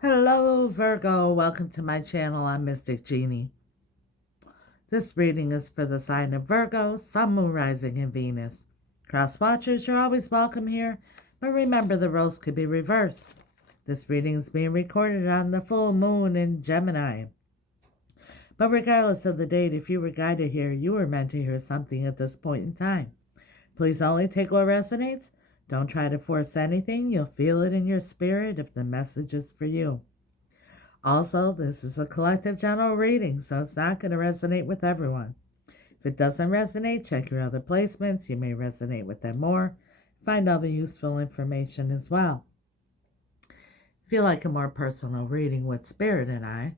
Hello, Virgo. Welcome to my channel. I'm Mystic Genie. This reading is for the sign of Virgo, Sun, Moon, Rising, and Venus. Cross watchers, you're always welcome here, but remember the roles could be reversed. This reading is being recorded on the full moon in Gemini. But regardless of the date, if you were guided here, you were meant to hear something at this point in time. Please only take what resonates. Don't try to force anything. You'll feel it in your spirit if the message is for you. Also, this is a collective general reading, so it's not going to resonate with everyone. If it doesn't resonate, check your other placements. You may resonate with them more. Find other useful information as well. If you like a more personal reading with Spirit and I,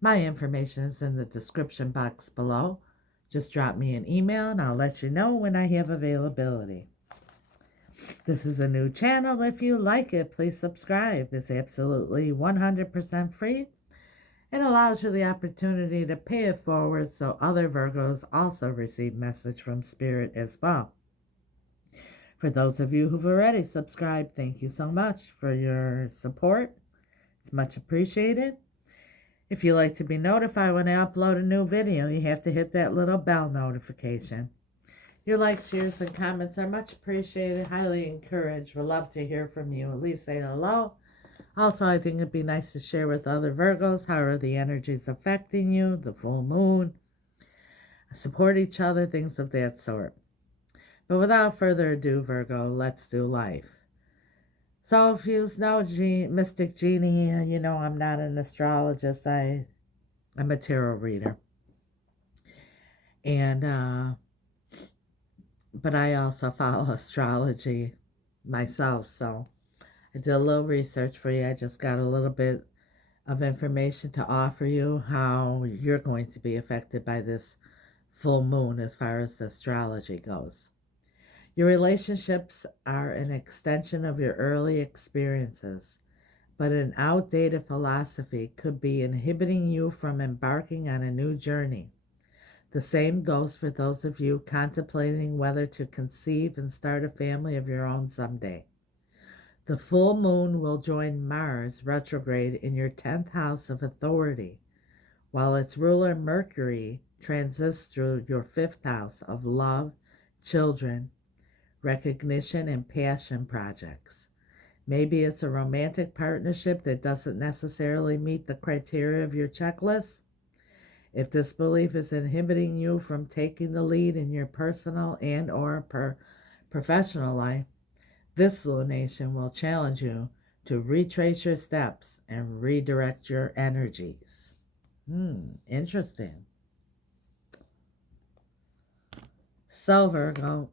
my information is in the description box below. Just drop me an email and I'll let you know when I have availability. This is a new channel. If you like it, please subscribe. It's absolutely 100% free. It allows you the opportunity to pay it forward so other Virgos also receive message from Spirit as well. For those of you who've already subscribed, thank you so much for your support. It's much appreciated. If you like to be notified when I upload a new video, you have to hit that little bell notification. Your likes, shares, and comments are much appreciated, highly encouraged. We'd love to hear from you. At least say hello. Also, I think it'd be nice to share with other Virgos how are the energies affecting you, the full moon, support each other, things of that sort. But without further ado, Virgo, let's do life. So if you know Mystic Genie, you know I'm not an astrologist. I'm a tarot reader. And, but I also follow astrology myself, so I did a little research for you. I just got a little bit of information to offer you how you're going to be affected by this full moon as far as the astrology goes. Your relationships are an extension of your early experiences, but an outdated philosophy could be inhibiting you from embarking on a new journey. The same goes for those of you contemplating whether to conceive and start a family of your own someday. The full moon will join Mars retrograde in your 10th house of authority, while its ruler Mercury transits through your 5th house of love, children, recognition, and passion projects. Maybe it's a romantic partnership that doesn't necessarily meet the criteria of your checklist. If this belief is inhibiting you from taking the lead in your personal and or professional life, this lunation will challenge you to retrace your steps and redirect your energies. Interesting. So, Virgo,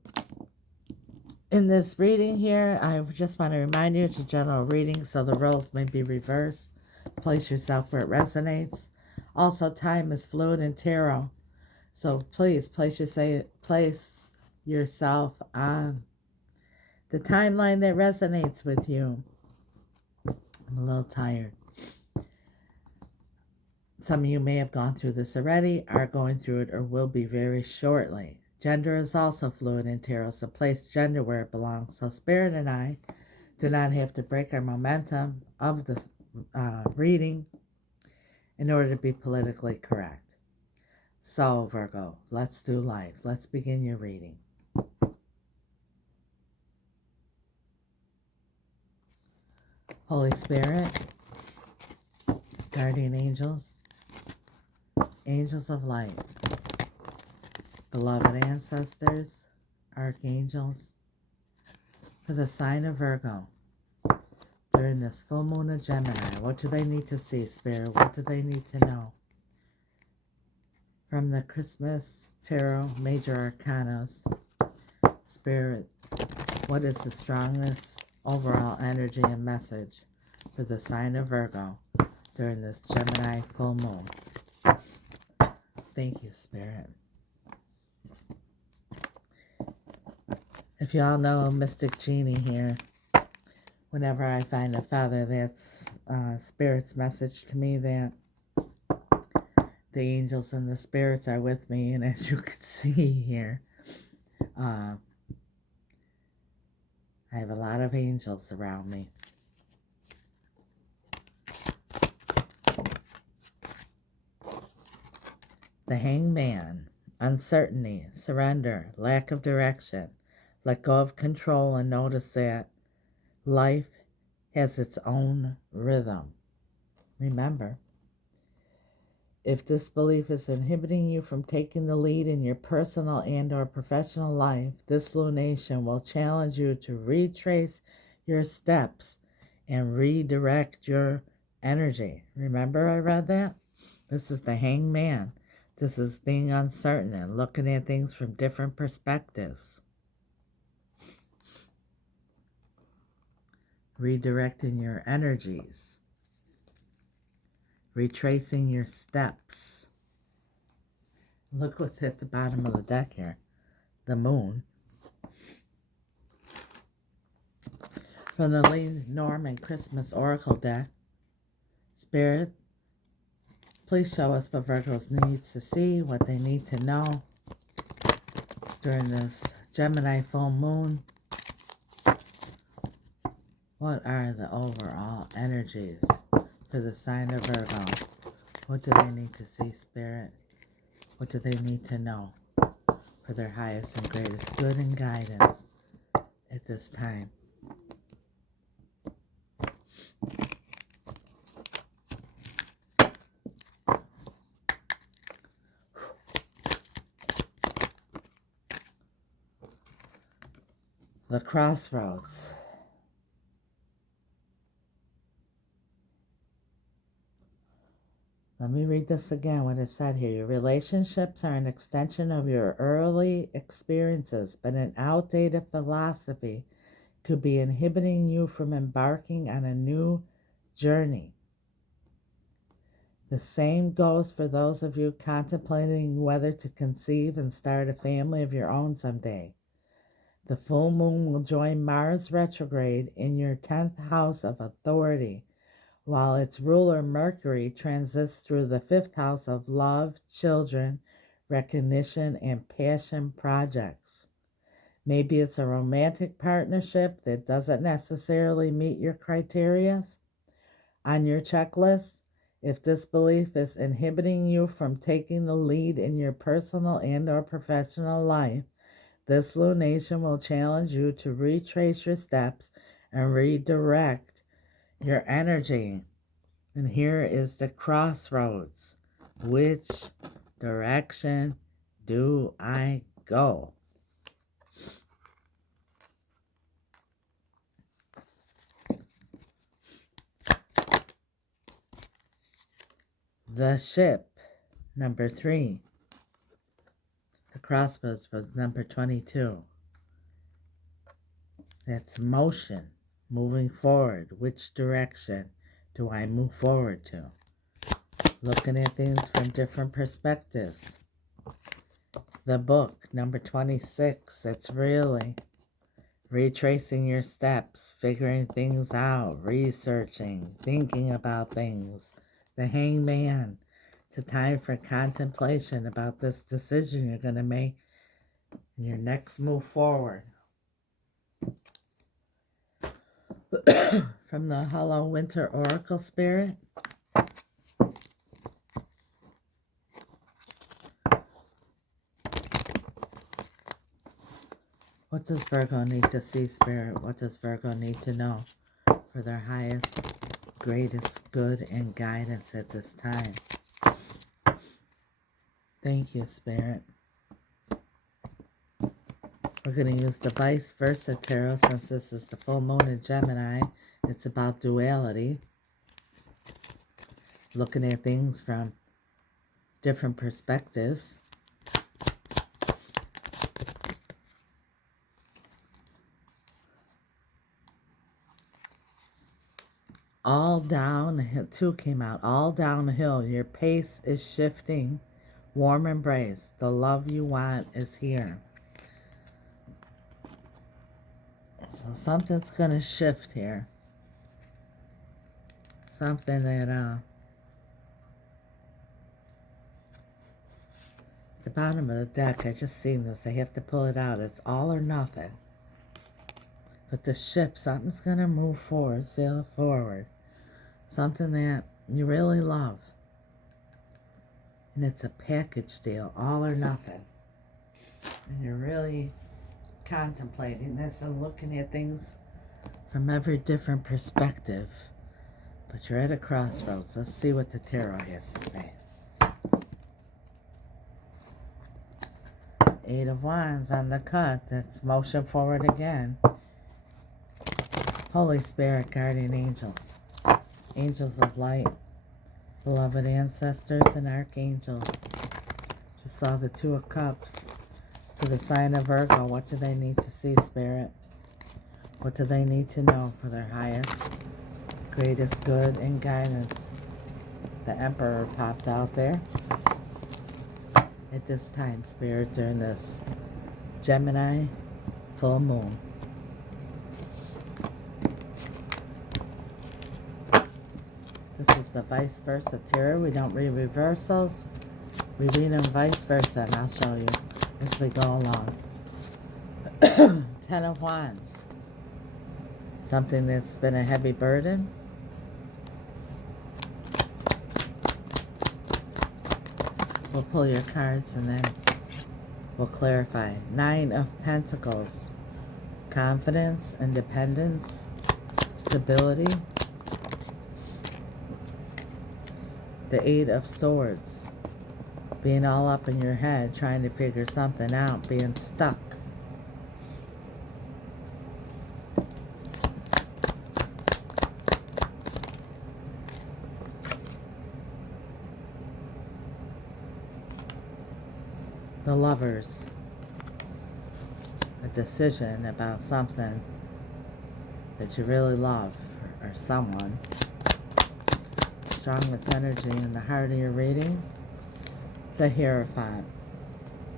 in this reading here, I just want to remind you it's a general reading, so the roles may be reversed. Place yourself where it resonates. Also, time is fluid in tarot, so please place yourself on the timeline that resonates with you. I'm a little tired. Some of you may have gone through this already, are going through it, or will be very shortly. Gender is also fluid in tarot, so place gender where it belongs. So Spirit and I do not have to break our momentum of the reading in order to be politically correct. So, Virgo, let's do life. Let's begin your reading. Holy Spirit, guardian angels, angels of light, beloved ancestors, archangels, for the sign of Virgo during this full moon of Gemini. What do they need to see, Spirit? What do they need to know? From the Christmas Tarot Major Arcanas, Spirit, what is the strongest overall energy and message for the sign of Virgo during this Gemini full moon? Thank you, Spirit. If y'all know Mystic Genie here, whenever I find a feather, that's Spirit's message to me that the angels and the spirits are with me. And as you can see here, I have a lot of angels around me. The Hangman, uncertainty, surrender, lack of direction. Let go of control and notice that life has its own rhythm. Remember, if this belief is inhibiting you from taking the lead in your personal and or professional life, this lunation will challenge you to retrace your steps and redirect your energy. Remember I read that? This is the Hangman. This is being uncertain and looking at things from different perspectives. Redirecting your energies. Retracing your steps. Look what's hit the bottom of the deck here. The Moon. From the Lee Norman Christmas Oracle deck. Spirit, please show us what Virgos need to see, what they need to know during this Gemini full moon. What are the overall energies for the sign of Virgo? What do they need to see, Spirit? What do they need to know for their highest and greatest good and guidance at this time? The Crossroads. Let me read this again, what it said here. Your relationships are an extension of your early experiences, but an outdated philosophy could be inhibiting you from embarking on a new journey. The same goes for those of you contemplating whether to conceive and start a family of your own someday. The full moon will join Mars retrograde in your 10th house of authority, while its ruler Mercury transits through the 5th house of love, children, recognition, and passion projects. Maybe it's a romantic partnership that doesn't necessarily meet your criteria on your checklist. If this belief is inhibiting you from taking the lead in your personal and or professional life, this lunation will challenge you to retrace your steps and redirect your energy. And here is the crossroads. Which direction do I go? The Ship, number 3. The Crossroads was number 22. That's motion, moving forward. Which direction do I move forward to? Looking at things from different perspectives. The Book, number 26. It's really retracing your steps, figuring things out, researching, thinking about things. The Hangman. It's a time for contemplation about this decision you're going to make in your next move forward. From the Hello Winter Oracle Spirit. What does Virgo need to see, Spirit? What does Virgo need to know for their highest, greatest good and guidance at this time? Thank you, Spirit. We're going to use the Vice Versa Tarot since this is the full moon in Gemini. It's about duality. Looking at things from different perspectives. All downhill, 2 came out. All downhill. Your pace is shifting. Warm embrace. The love you want is here. So something's going to shift here. Something that, the bottom of the deck, I just seen this. I have to pull it out. It's all or nothing. But the ship, something's going to move forward, sail forward. Something that you really love. And it's a package deal, all or nothing. And you're really contemplating this and looking at things from every different perspective. But you're at a crossroads. Let's see what the tarot has to say. Eight of Wands on the cut. That's motion forward again. Holy Spirit, guardian angels. Angels of light. Beloved ancestors and archangels. Just saw the Two of Cups. For the sign of Virgo, what do they need to see, Spirit? What do they need to know for their highest, greatest good and guidance? The Emperor popped out there. At this time, Spirit, during this Gemini full moon. This is the vice versa tarot. We don't read reversals. We read them vice versa, and I'll show you as we go along. Ten of Wands. Something that's been a heavy burden. We'll pull your cards and then we'll clarify. Nine of Pentacles. Confidence, independence, stability. The Eight of Swords. Being all up in your head, trying to figure something out, being stuck. The Lovers. A decision about something that you really love or someone. Strongest energy in the heart of your reading. The Hierophant.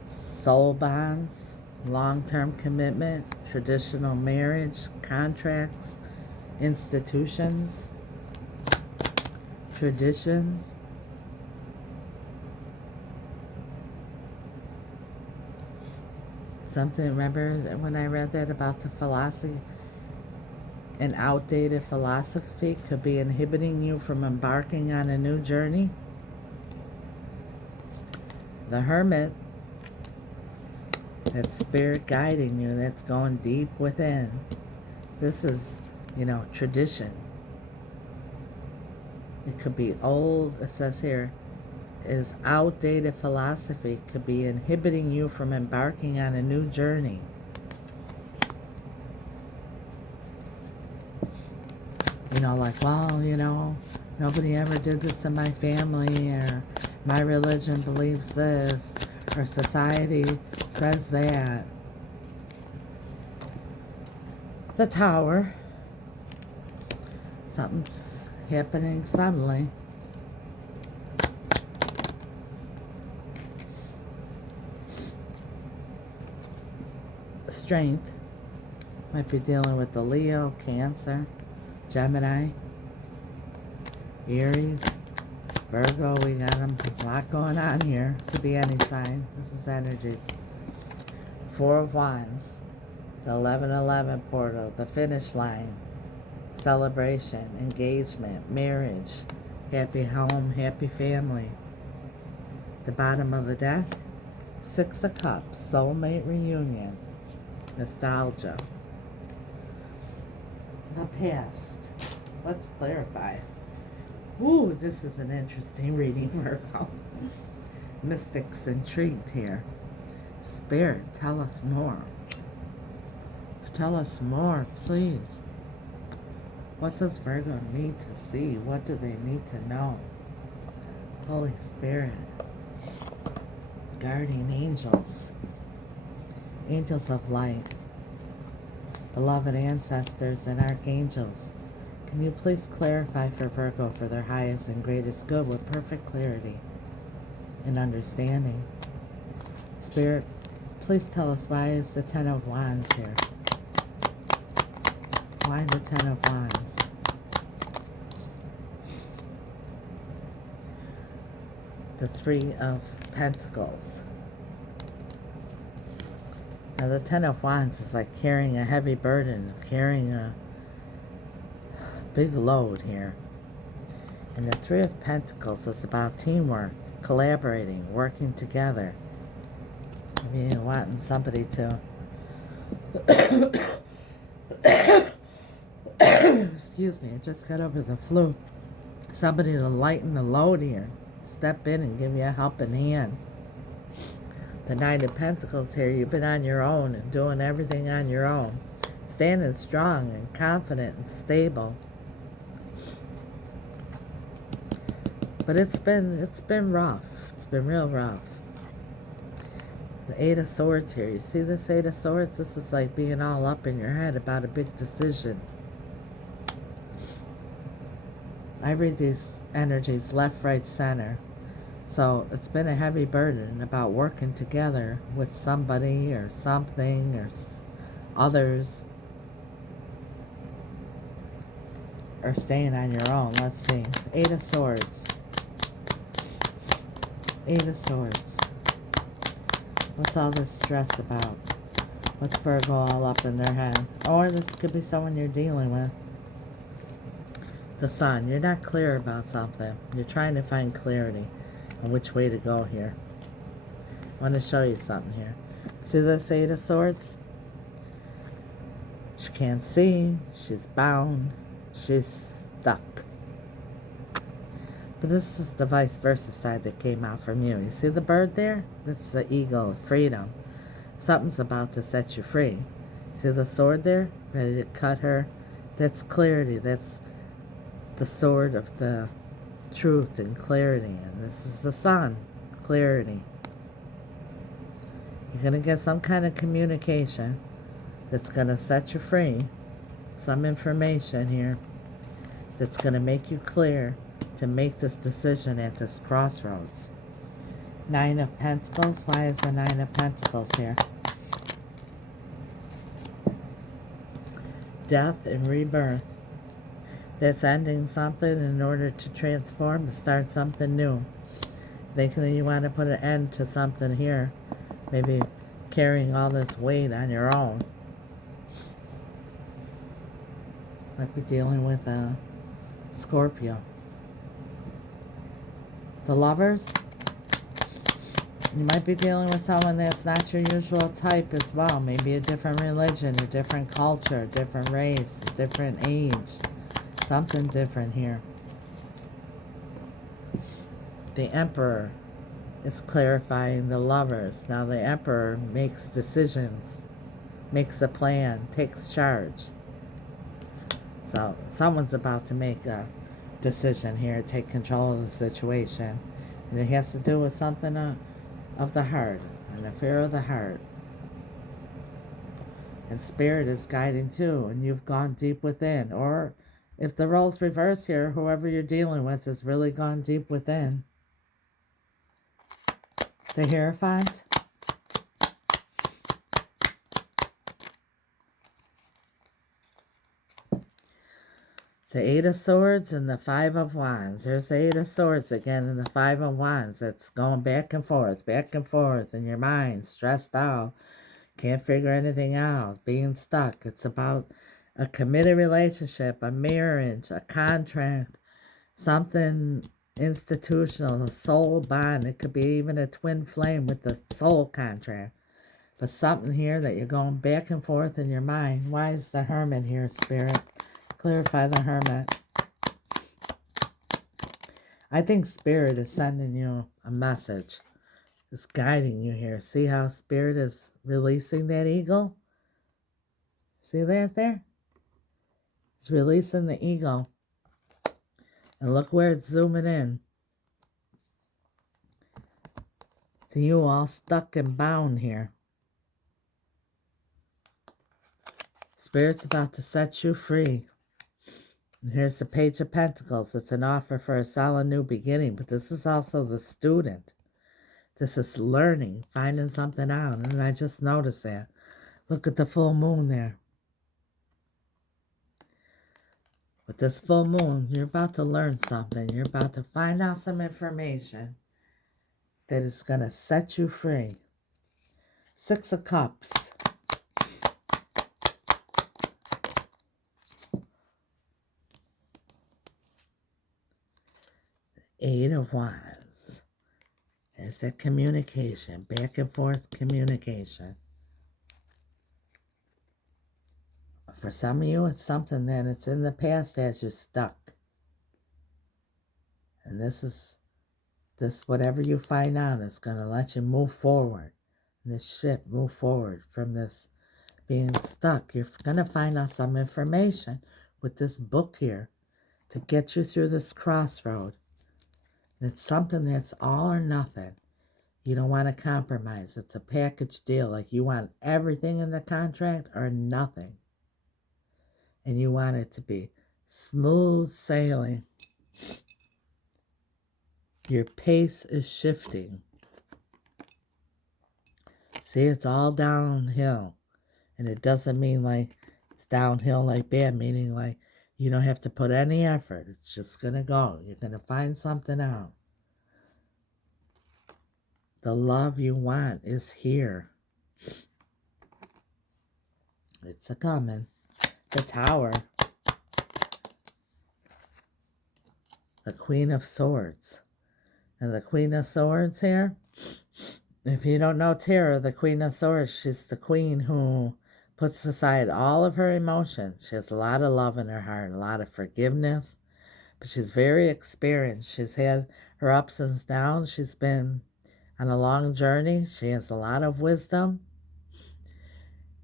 Soul bonds, long-term commitment, traditional marriage, contracts, institutions, traditions. Something, remember when I read that about the philosophy? An outdated philosophy could be inhibiting you from embarking on a new journey. The Hermit, that spirit guiding you, that's going deep within. This is, tradition. It could be old, it says here, is outdated philosophy could be inhibiting you from embarking on a new journey. Like, well, nobody ever did this in my family, or my religion believes this, or society says that. The Tower. Something's happening suddenly. Strength. Might be dealing with the Leo, Cancer, Gemini, Aries, Virgo. We got them. A lot going on here. Could be any sign. This is energies. Four of Wands. The 1111 portal. The finish line. Celebration. Engagement. Marriage. Happy home. Happy family. The bottom of the deck. Six of Cups. Soulmate reunion. Nostalgia. The past. Let's clarify. Ooh, this is an interesting reading, Virgo. Mystics intrigued here. Spirit, tell us more. Tell us more, please. What does Virgo need to see? What do they need to know? Holy Spirit. Guardian angels. Angels of light. Beloved ancestors and archangels. Can you please clarify for Virgo for their highest and greatest good with perfect clarity and understanding? Spirit, please tell us, why is the Ten of Wands here? Why the Ten of Wands? The Three of Pentacles. Now the Ten of Wands is like carrying a heavy burden, carrying a big load here. And the Three of Pentacles is about teamwork, collaborating, working together. Maybe wanting somebody to excuse me, I just got over the flu. Somebody to lighten the load here. Step in and give you a helping hand. The Nine of Pentacles here, you've been on your own and doing everything on your own. Standing strong and confident and stable. But it's been rough. It's been real rough. The Eight of Swords here. You see this Eight of Swords? This is like being all up in your head about a big decision. I read these energies left, right, center. So it's been a heavy burden about working together with somebody or something or others. Or staying on your own. Let's see. Eight of Swords. Eight of Swords. What's all this stress about? What's Virgo all up in their head? Or this could be someone you're dealing with. The Sun. You're not clear about something. You're trying to find clarity on which way to go here. I want to show you something here. See this Eight of Swords? She can't see. She's bound. She's stuck. But this is the vice versa side that came out from you. You see the bird there? That's the eagle, freedom. Something's about to set you free. See the sword there? Ready to cut her? That's clarity. That's the sword of the truth and clarity. And this is the Sun. Clarity. You're going to get some kind of communication that's going to set you free. Some information here that's going to make you clear to make this decision at this crossroads. Nine of Pentacles. Why is the Nine of Pentacles here? Death and rebirth. That's ending something in order to transform, to start something new. Thinking that you want to put an end to something here. Maybe carrying all this weight on your own. Might be dealing with a Scorpio. The Lovers. You might be dealing with someone that's not your usual type as well. Maybe a different religion, a different culture, a different race, a different age. Something different here. The Emperor is clarifying the Lovers. Now the Emperor makes decisions, makes a plan, takes charge. So someone's about to make a decision here, take control of the situation. And it has to do with something of the heart, an affair of the heart. And Spirit is guiding too, and you've gone deep within. Or if the roles reverse here, whoever you're dealing with has really gone deep within. The Hierophant. The Eight of Swords and the Five of Wands. There's the Eight of Swords again and the Five of Wands. It's going back and forth in your mind, stressed out. Can't figure anything out, being stuck. It's about a committed relationship, a marriage, a contract, something institutional, a soul bond. It could be even a twin flame with the soul contract. But something here that you're going back and forth in your mind. Why is the Hermit here, Spirit? Clarify the Hermit. I think Spirit is sending you a message. It's guiding you here. See how Spirit is releasing that eagle? See that there? It's releasing the eagle. And look where it's zooming in. To you all stuck and bound here. Spirit's about to set you free. And here's the Page of Pentacles. It's an offer for a solid new beginning. But this is also the student. This is learning, finding something out. And I just noticed that. Look at the full moon there. With this full moon, you're about to learn something. You're about to find out some information that is going to set you free. Six of Cups. Eight of Wands. There's that communication, back and forth communication. For some of you, it's something that it's in the past as you're stuck. And this, whatever you find out, is going to let you move forward. And this ship move forward from this being stuck. You're going to find out some information with this book here to get you through this crossroad. And it's something that's all or nothing. You don't want to compromise. It's a package deal. Like you want everything in the contract or nothing. And you want it to be smooth sailing. Your pace is shifting. See, it's all downhill. And it doesn't mean like it's downhill like bad, meaning like you don't have to put any effort. It's just going to go. You're going to find something out. The love you want is here. It's a coming. The Tower. The Queen of Swords. And the Queen of Swords here, if you don't know Tarot, the Queen of Swords, she's the queen who puts aside all of her emotions. She has a lot of love in her heart, a lot of forgiveness, but she's very experienced. She's had her ups and downs. She's been on a long journey. She has a lot of wisdom.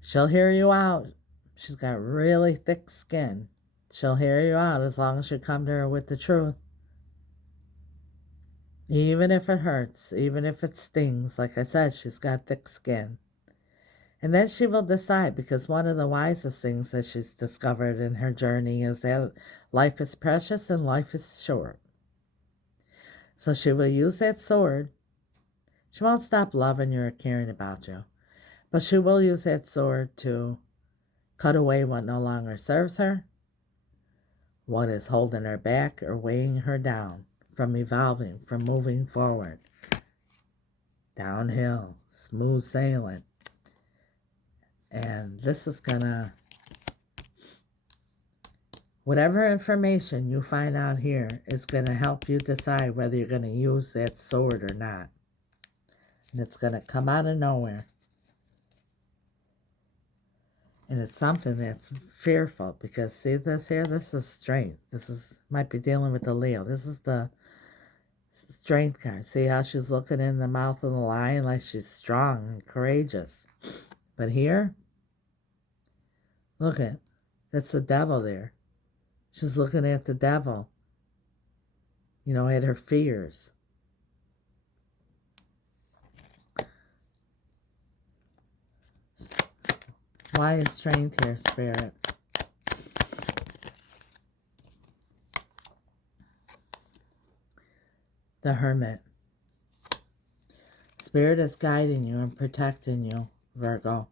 She'll hear you out. She's got really thick skin. She'll hear you out as long as you come to her with the truth. Even if it hurts, even if it stings, like I said, she's got thick skin. And then she will decide, because one of the wisest things that she's discovered in her journey is that life is precious and life is short. So she will use that sword. She won't stop loving you or caring about you, but she will use that sword to cut away what no longer serves her, what is holding her back or weighing her down from evolving, from moving forward. Downhill, smooth sailing. And this is gonna, whatever information you find out here is gonna help you decide whether you're gonna use that sword or not. And it's gonna come out of nowhere. And it's something that's fearful, because see this here, this is strength. This is, might be dealing with the Leo. This is the Strength card. See how she's looking in the mouth of the lion like she's strong and courageous. But here, look at, that's the devil there. She's looking at the devil, you know, at her fears. Why is strength here, Spirit? The Hermit. Spirit is guiding you and protecting you, Virgo.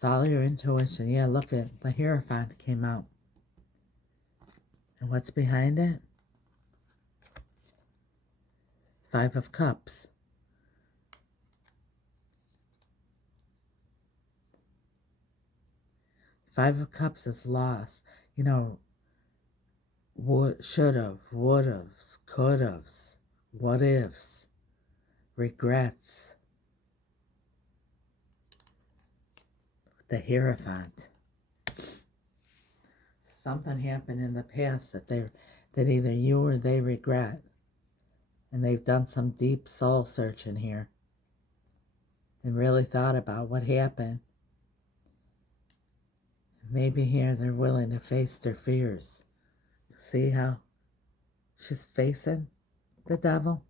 Follow your intuition. Yeah, look at the Hierophant came out. And what's behind it? 5 of Cups. Five of Cups is loss. You know, should-have, would-haves, could-haves, what-ifs, regrets. The Hierophant. Something happened in the past that either you or they regret. And they've done some deep soul searching here. And really thought about what happened. Maybe here they're willing to face their fears. See how she's facing the devil?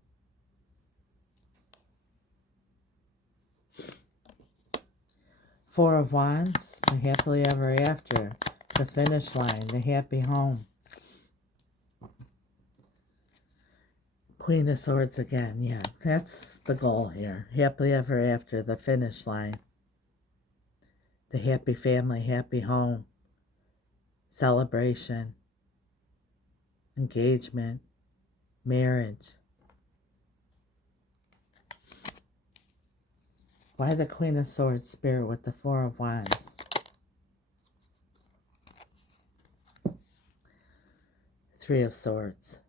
Four of Wands, the happily ever after, the finish line, the happy home. Queen of Swords again, yeah, that's the goal here. Happily ever after, the finish line. The happy family, happy home, celebration, engagement, marriage. Why the Queen of Swords, Spirit, with the Four of Wands? Three of Swords.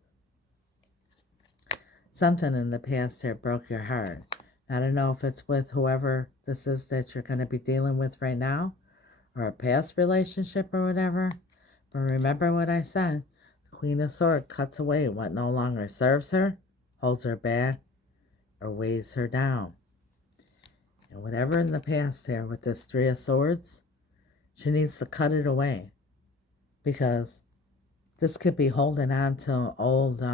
Something in the past here broke your heart. I don't know if it's with whoever this is that you're going to be dealing with right now, or a past relationship or whatever. But remember what I said. The Queen of Swords cuts away what no longer serves her, holds her back, or weighs her down. And whatever in the past here with this Three of Swords, she needs to cut it away. Because this could be holding on to old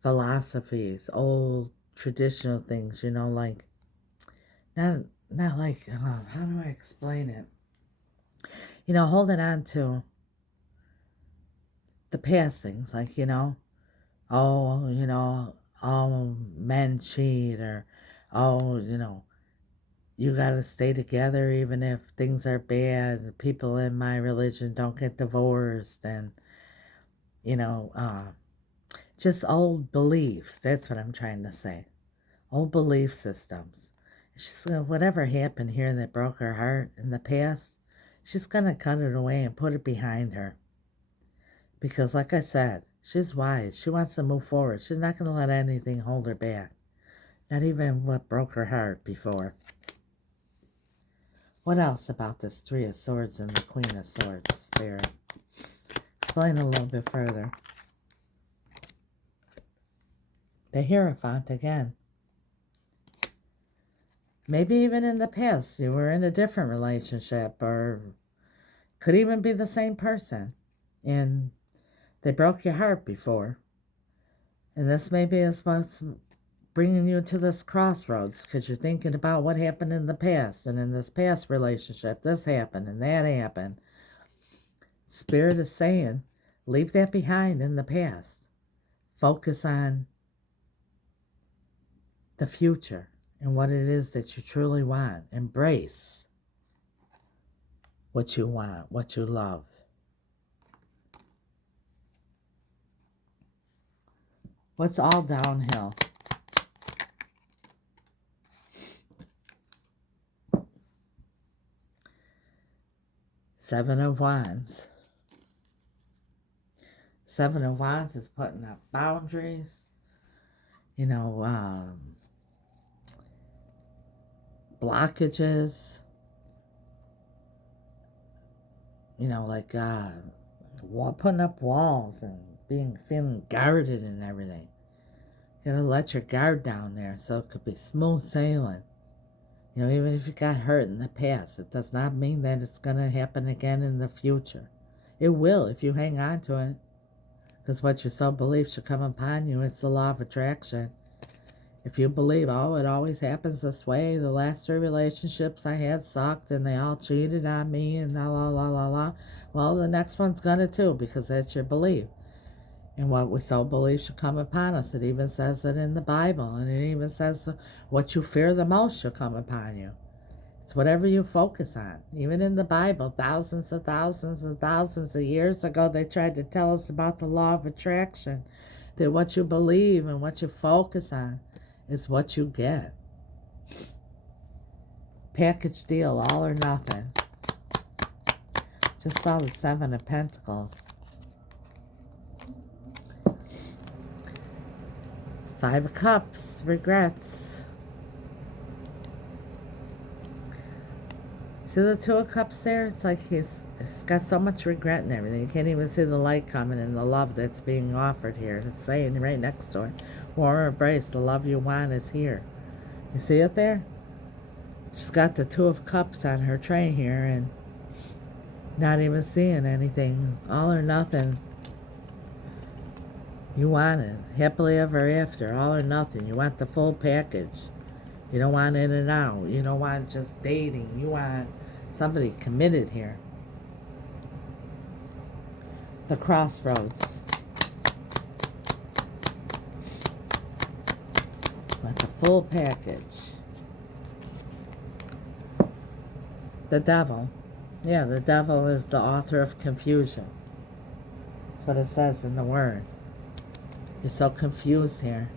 philosophies, old traditional things, you know, like, not like, how do I explain it? You know, holding on to the past things, like, you know, oh, you know, all men cheat, or, oh, you know, you got to stay together even if things are bad. People in my religion don't get divorced, and, you know, just old beliefs. That's what I'm trying to say. Old belief systems. She's gonna, whatever happened here that broke her heart in the past, she's going to cut it away and put it behind her. Because like I said, she's wise. She wants to move forward. She's not going to let anything hold her back. Not even what broke her heart before. What else about this Three of Swords and the Queen of Swords, Spirit? Explain a little bit further. The Hierophant again. Maybe even in the past you were in a different relationship, or could even be the same person, and they broke your heart before. And this maybe is what's bringing you to this crossroads, because you're thinking about what happened in the past, and in this past relationship this happened and that happened. Spirit is saying, leave that behind in the past. Focus on the future and what it is that you truly want. Embrace what you want, what you love. What's all downhill? Seven of Wands. Seven of Wands is putting up boundaries. You know, blockages. You know, like putting up walls and feeling guarded and everything. You gotta let your guard down there so it could be smooth sailing. You know, even if you got hurt in the past, it does not mean that it's gonna happen again in the future. It will if you hang on to it. Because what you so believe should come upon you. It's the law of attraction. If you believe, oh, it always happens this way, the last 3 relationships I had sucked and they all cheated on me and la la la la la, well, the next one's gonna too, because that's your belief. And what we so believe should come upon us. It even says it in the Bible, and it even says what you fear the most shall come upon you. It's whatever you focus on. Even in the Bible, thousands of years ago, they tried to tell us about the law of attraction, that what you believe and what you focus on is what you get. Package deal, all or nothing. Just saw the 7 of Pentacles. 5 of Cups, regrets. See the 2 of Cups there? It's like he's got so much regret and everything. You can't even see the light coming and the love that's being offered here. It's saying right next to it, warm embrace, the love you want is here. You see it there? She's got the 2 of Cups on her tray here and not even seeing anything. All or nothing. You want it. Happily ever after. All or nothing. You want the full package. You don't want in and out. You don't want just dating. You want somebody committed here. The crossroads. Want the full package. The devil. Yeah, the devil is the author of confusion. That's what it says in the word. You're so confused here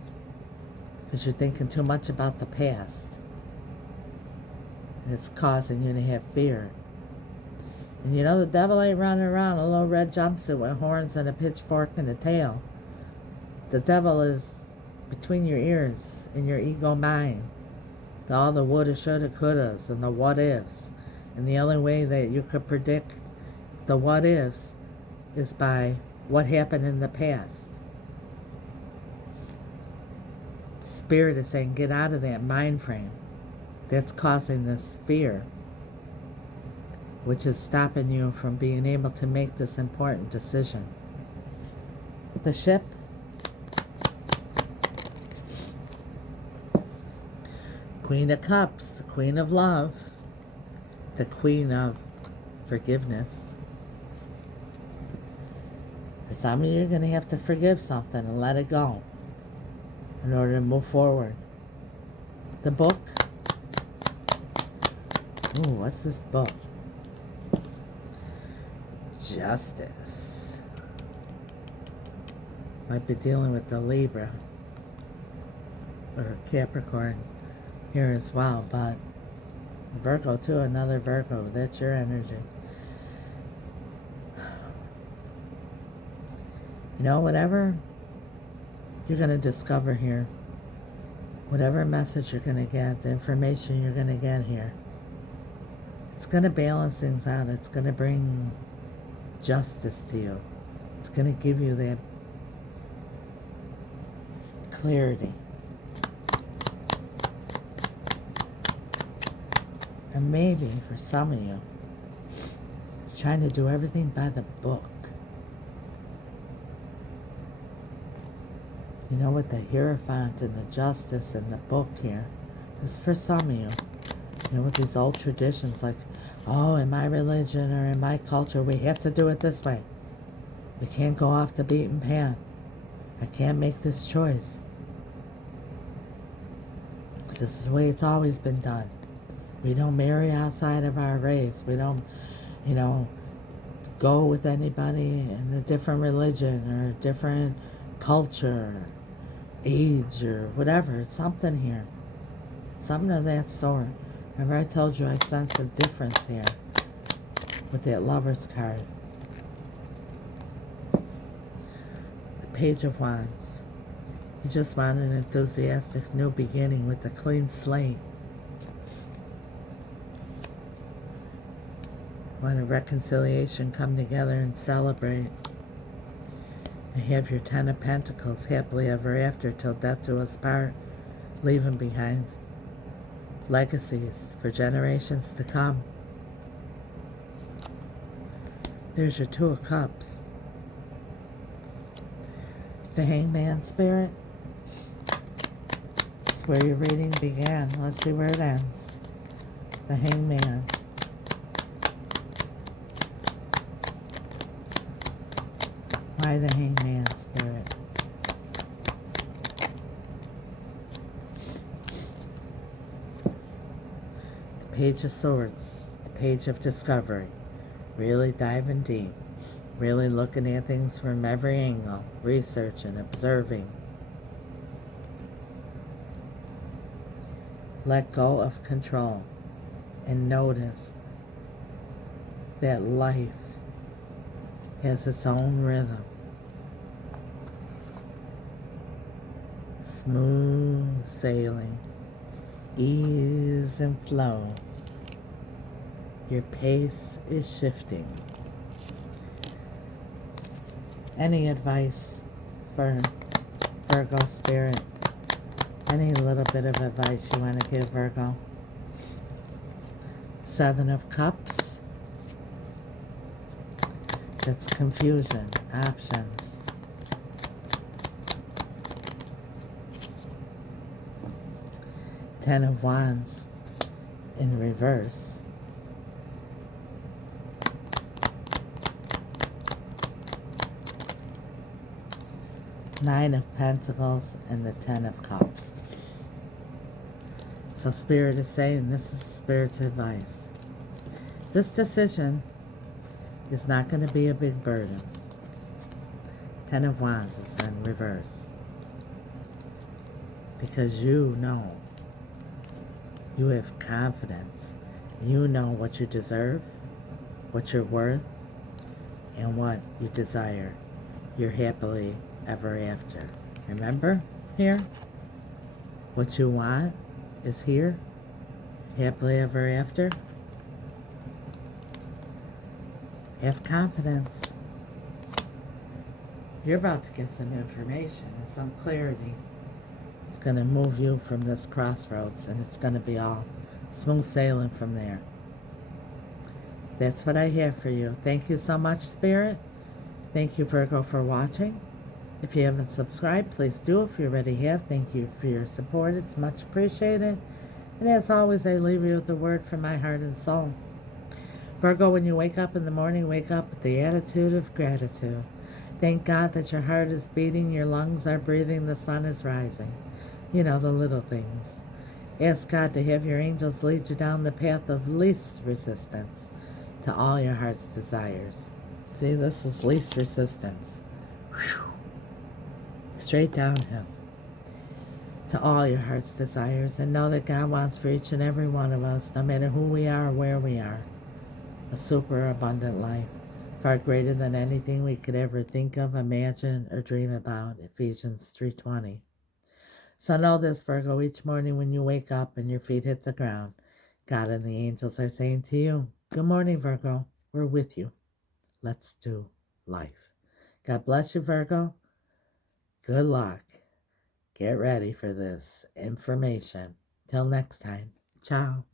because you're thinking too much about the past. And it's causing you to have fear. And you know the devil ain't running around in a little red jumpsuit with horns and a pitchfork and a tail. The devil is between your ears in your ego mind. All the woulda, shoulda, couldas, and the what ifs. And the only way that you could predict the what ifs is by what happened in the past. Spirit is saying, get out of that mind frame that's causing this fear, which is stopping you from being able to make this important decision. The ship, Queen of Cups, the Queen of Love, the Queen of Forgiveness. For some of you, you're going to have to forgive something and let it go in order to move forward. The book. Ooh, what's this book? Justice. Might be dealing with the Libra or Capricorn here as well, but Virgo too, another Virgo. That's your energy. You know, whatever you're going to discover here, whatever message you're going to get, the information you're going to get here, it's going to balance things out. It's going to bring justice to you. It's going to give you that clarity. And maybe for some of you, you're trying to do everything by the book. You know, with the Hierophant and the Justice and the book here, this is for some of you. You know, with these old traditions like, oh, in my religion or in my culture, we have to do it this way. We can't go off the beaten path. I can't make this choice. This is the way it's always been done. We don't marry outside of our race. We don't, you know, go with anybody in a different religion or a different culture, age, or whatever. It's something here. Something of that sort. Remember I told you I sense a difference here with that Lover's card. The Page of Wands. You just want an enthusiastic new beginning with a clean slate. Want a reconciliation, come together and celebrate. You have your Ten of Pentacles, happily ever after, till death do us part, leaving behind legacies for generations to come. There's your Two of Cups. The Hangman Spirit. That's where your reading began. Let's see where it ends. The Hangman. Why the Hangman Spirit? The Page of Swords, the Page of Discovery. Really diving deep. Really looking at things from every angle. Researching, observing. Let go of control. And notice that life has its own rhythm. Smooth sailing, ease and flow. Your pace is shifting. Any advice for Virgo Spirit? Any little bit of advice you want to give Virgo? Seven of Cups. That's confusion, options. Ten of Wands in reverse. Nine of Pentacles and the Ten of Cups. So Spirit is saying, this is Spirit's advice. This decision is not going to be a big burden. Ten of Wands is in reverse. Because you know. You have confidence. You know what you deserve. what you're worth, and what you desire. You're happily ever after. Remember here? What you want is here. Happily ever after. Have confidence. You're about to get some information and some clarity. It's going to move you from this crossroads, and it's going to be all smooth sailing from there. That's what I have for you. Thank you so much, Spirit. Thank you, Virgo, for watching. If you haven't subscribed, please do. If you already have, thank you for your support. It's much appreciated. And as always, I leave you with a word from my heart and soul. Virgo, when you wake up in the morning, wake up with the attitude of gratitude. Thank God that your heart is beating, your lungs are breathing, the sun is rising. You know, the little things. Ask God to have your angels lead you down the path of least resistance to all your heart's desires. See, this is least resistance. Whew. Straight downhill to all your heart's desires, and know that God wants for each and every one of us, no matter who we are or where we are, a super abundant life, far greater than anything we could ever think of, imagine, or dream about. Ephesians 3:20. So know this, Virgo, each morning when you wake up and your feet hit the ground, God and the angels are saying to you, good morning, Virgo. We're with you. Let's do life. God bless you, Virgo. Good luck. Get ready for this information. Till next time. Ciao.